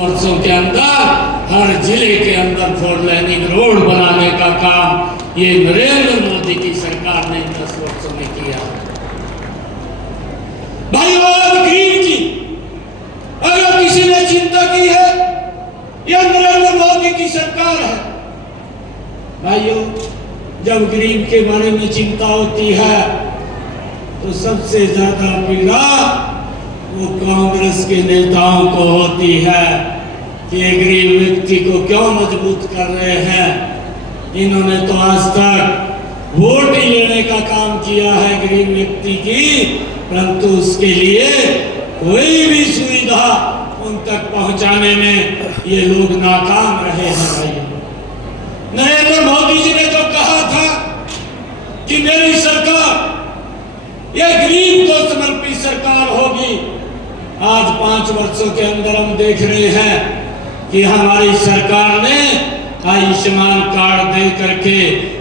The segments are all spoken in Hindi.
वर्षों के अंदर हर जिले के अंदर 4 लेनिंग रोड बनाने का काम ये नरेंद्र मोदी की सरकार ने 10 वर्षों में किया। भाइयों, आज गरीब की अगर किसी ने चिंता की है, यह नरेंद्र मोदी की सरकार है। भाइयों, जब गरीब के बारे में चिंता होती है तो सबसे ज्यादा पीड़ा वो कांग्रेस के नेताओं को होती है कि ये गरीब व्यक्ति को क्यों मजबूत कर रहे हैं। इन्होंने तो आज तक वोट ही लेने का काम किया है गरीब व्यक्ति की, परंतु उसके लिए कोई भी सुविधा उन तक पहुंचाने में ये लोग नाकाम रहे हैं। भाई, नरेंद्र मोदी जी ने जो कहा था कि मेरी सरकार यह गरीब को समर्पित सरकार होगी, आज 5 वर्षों के अंदर हम देख रहे हैं कि हमारी सरकार ने आयुष्मान कार्ड दे करके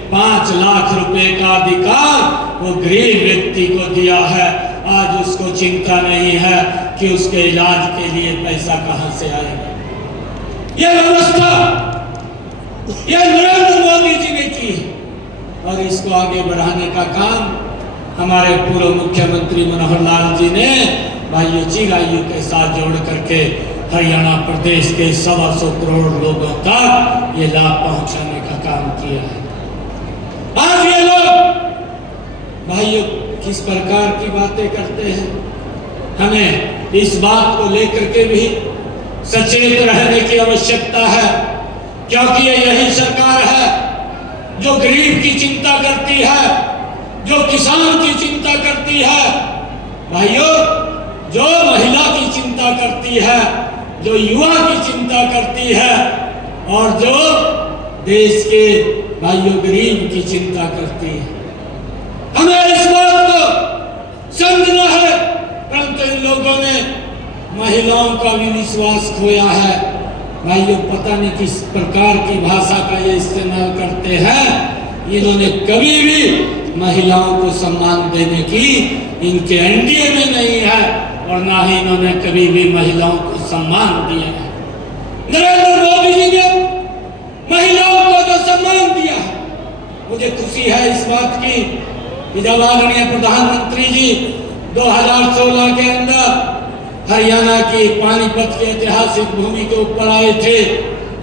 5 लाख रुपए का अधिकार वो गरीब व्यक्ति को दिया है। आज उसको चिंता नहीं है कि उसके इलाज के लिए पैसा कहां से आएगा। यह व्यवस्था यह नरेंद्र मोदी जी ने की और इसको आगे बढ़ाने का काम हमारे पूर्व मुख्यमंत्री मनोहर लाल जी ने भाइयों चिरायु के साथ जोड़ करके हरियाणा प्रदेश के 125 करोड़ लोगों तक ये लाभ पहुंचाने का काम किया है। आज ये लोग भाइयों किस प्रकार की बातें करते हैं, हमें इस बात को लेकर के भी सचेत रहने की आवश्यकता है, क्योंकि ये यही सरकार है जो गरीब की चिंता करती है, जो किसान की चिंता करती है, भाइयों जो महिला की चिंता करती है, जो युवा की चिंता करती है और जो देश के भाइयों गरीब की चिंता करती है। हमें इस बात को समझना है, परंतु इन लोगों ने महिलाओं का भी विश्वास खोया है। भाइयों, पता नहीं किस प्रकार की भाषा का ये इस्तेमाल करते हैं। इन्होंने कभी भी महिलाओं को सम्मान देने की इनके एनडीए में नहीं है और ना ही इन्होंने कभी भी महिलाओं को सम्मान दिया है। नरेंद्र मोदी जी ने महिलाओं को जो सम्मान दिया है, मुझे खुशी है इस बात की कि जब आदरणीय प्रधानमंत्री जी 2016 के अंदर हरियाणा की पानीपत के ऐतिहासिक भूमि के ऊपर आए थे,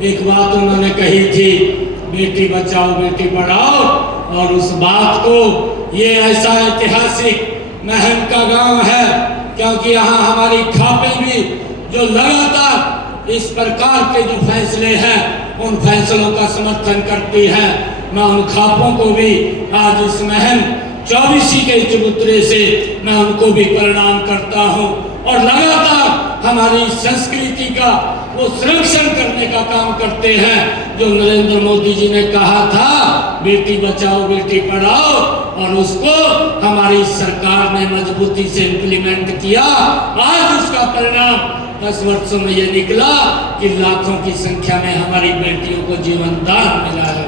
एक बात उन्होंने कही थी, बेटी बचाओ बेटी पढ़ाओ। और उस बात को ये ऐसा ऐतिहासिक महम का गांव है क्योंकि यहाँ हमारी खापें भी जो लगातार इस प्रकार के जो फैसले हैं उन फैसलों का समर्थन करती है। मैं उन खापों को भी आज इस महम 24 के चबूतरे से मैं उनको भी प्रणाम करता हूँ और लगातार हमारी संस्कृति का वो संरक्षण करने का काम करते हैं। जो नरेंद्र मोदी जी ने कहा था बेटी बचाओ बेटी पढ़ाओ, और उसको हमारी सरकार ने मजबूती से इम्प्लीमेंट किया। आज उसका परिणाम 10 वर्षों में ये निकला कि लाखों की संख्या में हमारी बेटियों को जीवन दान मिला है।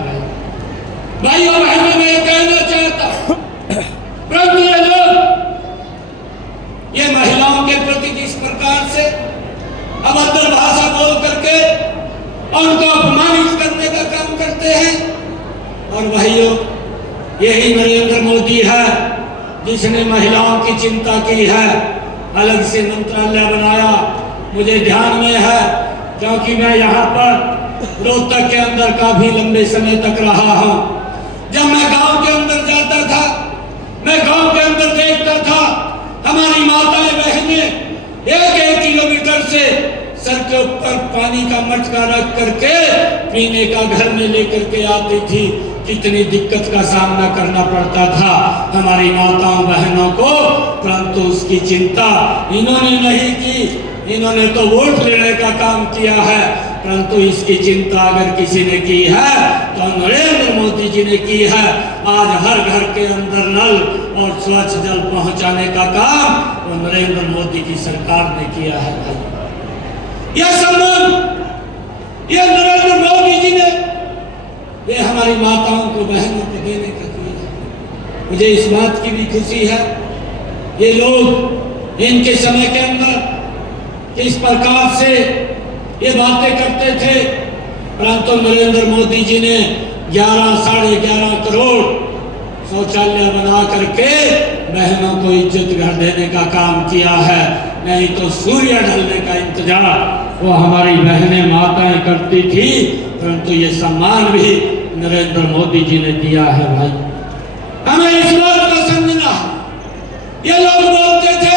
भाइयों बहनों, मैं ये कहना चाहता हूं, परंतु ये लोग ये महिलाओं के प्रति किस प्रकार से अभद्र भाषा बोल करके उनको अपमानित करने का काम करते हैं। और भाइयों, यही नरेंद्र मोदी है जिसने महिलाओं की चिंता की है, अलग से मंत्रालय बनाया। मुझे ध्यान में है क्योंकि मैं यहाँ पर रोहतक के अंदर काफी लंबे समय तक रहा हूँ। जब मैं गांव के अंदर जाता था, मैं गांव के अंदर देखता था हमारी माताएं बहनें 1-1 किलोमीटर से सर के ऊपर पानी का मटका रख करके पीने का घर में लेकर के आती थी। कितनी दिक्कत का सामना करना पड़ता था हमारी माताओं बहनों को, परंतु उसकी चिंता इन्होंने नहीं की। इन्होंने तो वोट लेने का काम किया है, परंतु इसकी चिंता अगर किसी ने की है तो नरेंद्र मोदी जी ने की है। आज हर घर के अंदर नल और स्वच्छ जल पहुंचाने का काम वो नरेंद्र मोदी की सरकार ने किया है। यह सम्मान यह नरेंद्र मोदी जी ने ये हमारी माताओं को बहनों को देने का किया है। मुझे इस बात की भी खुशी है ये लोग इनके समय के अंदर किस प्रकार से ये बातें करते थे, परंतु नरेंद्र मोदी जी ने 11 साढ़े 11 करोड़ शौचालय बना करके बहनों को इज्जत घर देने का काम किया है। नहीं तो सूर्य ढलने का इंतजार वो हमारी बहनें माताएं करती थी, परंतु ये सम्मान भी नरेंद्र मोदी जी ने दिया है। भाई हमें इस बात को समझना है। ये लोग बोलते थे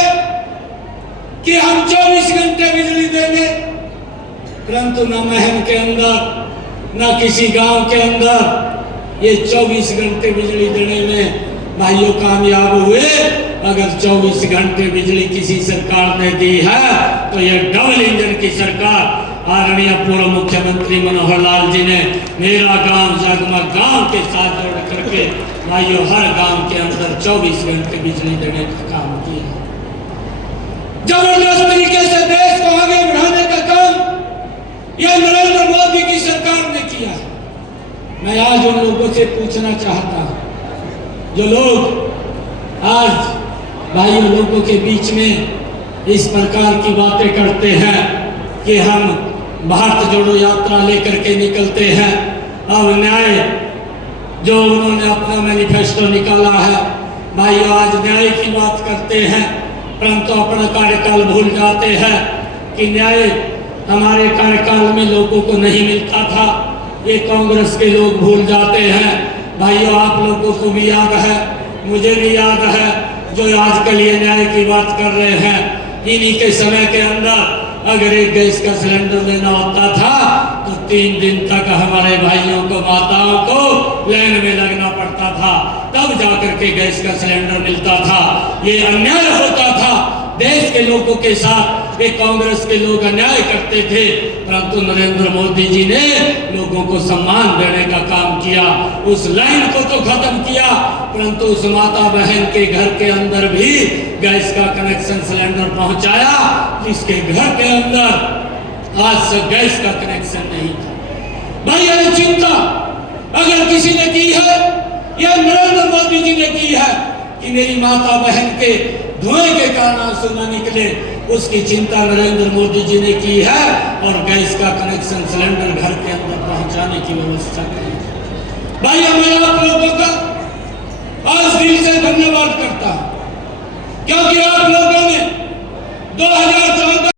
कि हम 24 घंटे बिजली देंगे, परंतु न महम के अंदर न किसी गांव के अंदर ये 24 घंटे बिजली देने में भाइयों कामयाब हुए। अगर 24 घंटे बिजली किसी सरकार ने दी है तो ये डबल इंजन की सरकार आदरणीय पूर्व मुख्यमंत्री मनोहर लाल जी ने मेरा गांव जगमग गांव के साथ जोड़ करके भाइयों हर गांव के अंदर 24 घंटे बिजली देने का काम किया। जबरदस्त तरीके से देश को आगे बढ़ाने का काम यह नरेंद्र मोदी की सरकार ने किया। मैं आज उन लोगों से पूछना चाहता हूं जो लोग आज भाइयों लोगों के बीच में इस प्रकार की बातें करते हैं कि हम भारत जोड़ो यात्रा लेकर के निकलते हैं। अब न्याय जो उन्होंने अपना मैनिफेस्टो निकाला है, भाइयों आज न्याय की बात करते हैं, परंतु अपना कार्यकाल भूल जाते हैं कि न्याय हमारे कार्यकाल में लोगों को नहीं मिलता था। ये कांग्रेस के लोग भूल जाते हैं। भाइयों आप लोगों को भी याद है, मुझे भी याद है, जो आजकल ये न्याय की बात कर रहे हैं। इन्हीं के समय के अंदर अगर एक गैस का सिलेंडर लेना होता था तो 3 दिन तक हमारे भाइयों को माताओं को लाइन में लगना पड़ता था, तब जाकर के गैस का सिलेंडर मिलता था। ये अन्याय होता था देश के लोगों के साथ। ये कांग्रेस के लोग अन्याय करते थे, परंतु नरेंद्र मोदी जी ने लोगों को सम्मान देने का काम किया। उस लाइन को तो खत्म किया, परंतु उस माता बहन के घर के अंदर भी गैस का कनेक्शन सिलेंडर पहुंचाया जिसके घर के अंदर आज से गैस का कनेक्शन नहीं था। भाई ये चिंता अगर किसी ने की है, यह नरेंद्र मोदी जी ने की है कि मेरी माता बहन के धुएं के कारण आंसू न निकले, उसकी चिंता नरेंद्र मोदी जी ने की है और गैस का कनेक्शन सिलेंडर घर के अंदर पहुंचाने की व्यवस्था की। भाई मैं आप लोगों का आज दिल से धन्यवाद करता हूं, क्योंकि आप लोगों ने 2014